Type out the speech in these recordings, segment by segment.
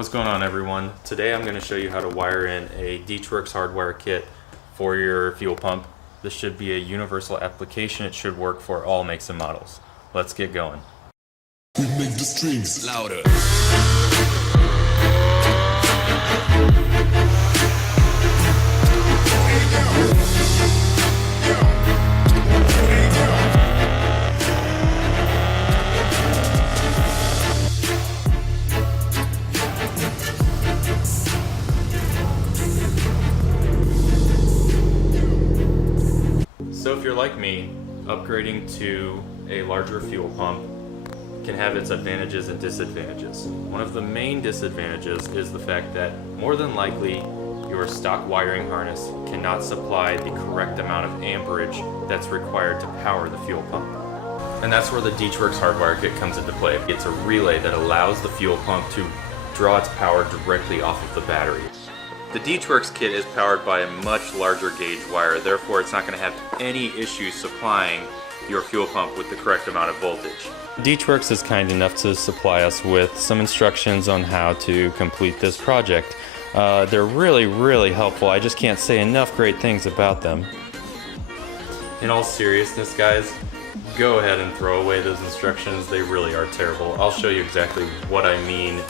What's going on, everyone? Today I'm going to show you how to wire in a DeatschWerks Hardwire kit for your fuel pump. This should be a universal application. It should work for all makes and models. Let's get going. We make the strings louder. So if you're like me, upgrading to a larger fuel pump can have its advantages and disadvantages. One of the main disadvantages is the fact that more than likely your stock wiring harness cannot supply the correct amount of amperage that's required to power the fuel pump. And that's where the DeatschWerks Hardwire kit comes into play. It's a relay that allows the fuel pump to draw its power directly off of the battery. The DeatschWerks kit is powered by a much larger gauge wire, therefore it's not going to have any issues supplying your fuel pump with the correct amount of voltage. DeatschWerks is kind enough to supply us with some instructions on how to complete this project. They're really helpful. I just can't say enough great things about them. In all seriousness, guys, go ahead and throw away those instructions. They really are terrible. I'll show you exactly what I mean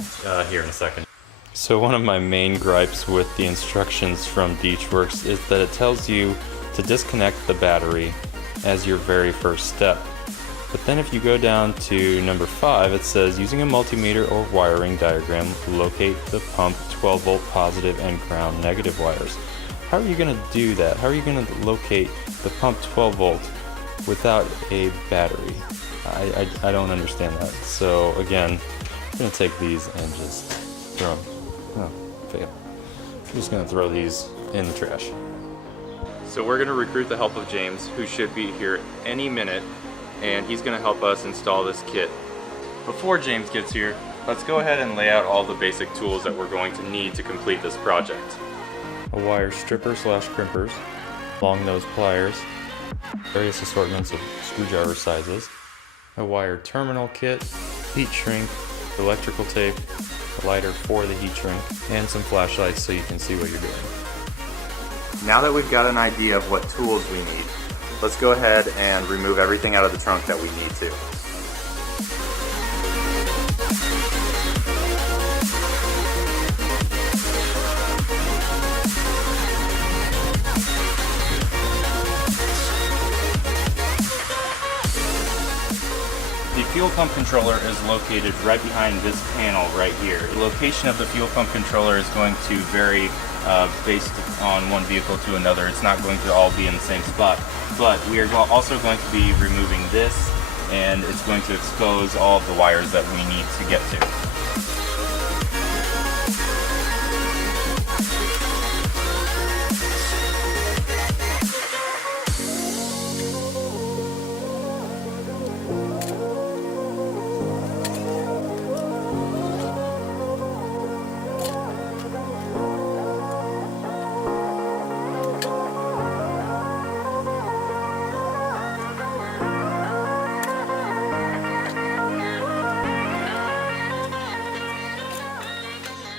here in a second. So one of my main gripes with the instructions from DeatschWerks is that it tells you to disconnect the battery as your very first step. But then if you go down to number 5, it says, using a multimeter or wiring diagram, locate the pump 12 volt positive and ground negative wires. How are you going to do that? How are you going to locate the pump 12 volt without a battery? I don't understand that. So again, I'm going to take these and just throw them. Oh, fail. I'm just going to throw these in the trash. So we're going to recruit the help of James, who should be here any minute, and he's going to help us install this kit. Before James gets here, let's go ahead and lay out all the basic tools that we're going to need to complete this project. A wire stripper / crimpers, long nose pliers, various assortments of screwdriver sizes, a wire terminal kit, heat shrink, electrical tape, a lighter for the heat shrink, and some flashlights so you can see what you're doing. Now that we've got an idea of what tools we need, let's go ahead and remove everything out of the trunk that we need to. The fuel pump controller is located right behind this panel right here. The location of the fuel pump controller is going to vary based on one vehicle to another. It's not going to all be in the same spot, but we are also going to be removing this, and it's going to expose all of the wires that we need to get to.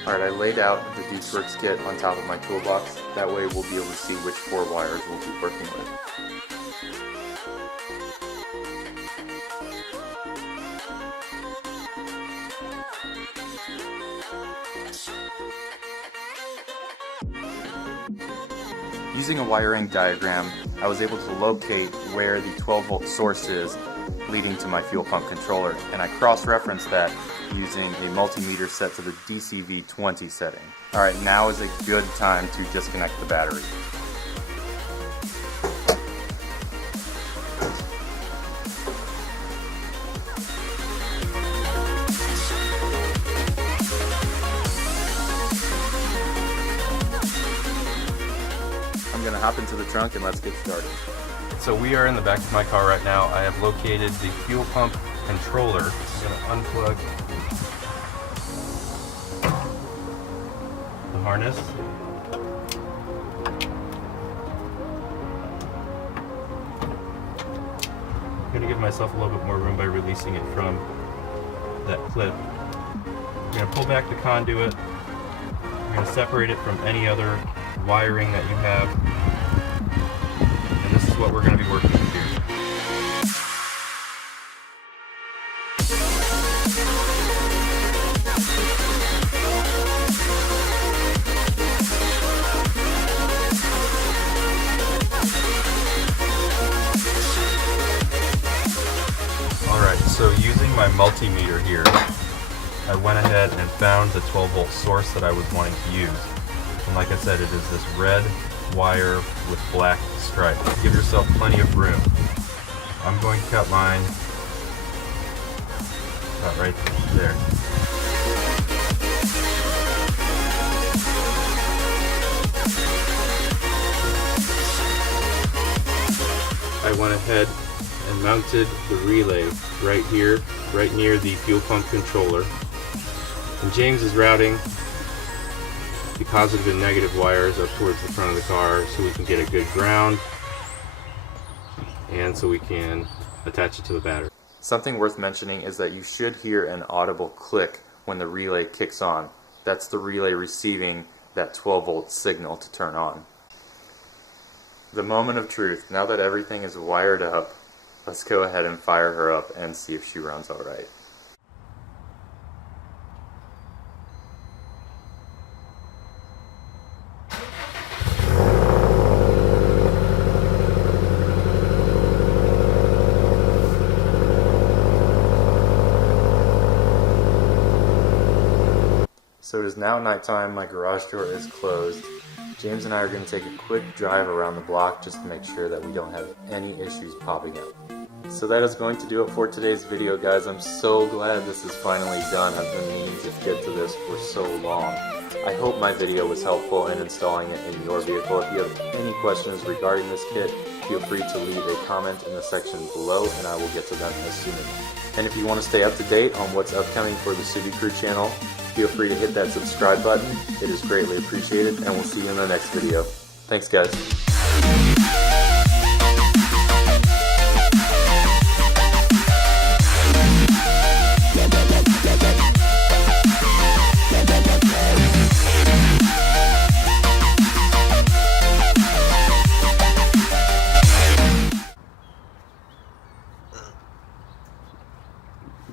Alright, I laid out the DeatschWerks kit on top of my toolbox. That way we'll be able to see which 4 wires we'll be working with. Using a wiring diagram, I was able to locate where the 12 volt source is leading to my fuel pump controller, and I cross-referenced that using a multimeter set to the DCV20 setting. Alright, now is a good time to disconnect the battery. I'm going to hop into the trunk and let's get started. So we are in the back of my car right now. I have located the fuel pump controller. I'm going to unplug the harness. I'm going to give myself a little bit more room by releasing it from that clip. You're going to pull back the conduit. You're going to separate it from any other wiring that you have. And this is what we're going to be working with here. Alright, so using my multimeter here, I went ahead and found the 12-volt source that I was wanting to use. And like I said, it is this red wire with black stripes. Give yourself plenty of room. I'm going to cut mine about right there. I went ahead and mounted the relay right here, right near the fuel pump controller. And James is routing the positive and negative wires up towards the front of the car so we can get a good ground and so we can attach it to the battery. Something worth mentioning is that you should hear an audible click when the relay kicks on. That's the relay receiving that 12-volt signal to turn on. The moment of truth. Now that everything is wired up, let's go ahead and fire her up and see if she runs alright. So it is now nighttime, my garage door is closed. James and I are going to take a quick drive around the block just to make sure that we don't have any issues popping up. So that is going to do it for today's video, guys. I'm so glad this is finally done. I've been meaning to get to this for so long. I hope my video was helpful in installing it in your vehicle. If you have any questions regarding this kit, feel free to leave a comment in the section below and I will get to them as soon as. And if you want to stay up to date on what's upcoming for the Subie Crew channel, feel free to hit that subscribe button. It is greatly appreciated, and we'll see you in the next video. Thanks, guys.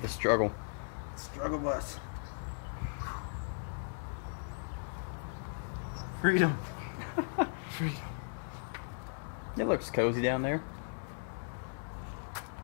The struggle. Struggle bus. Freedom. Freedom. It looks cozy down there.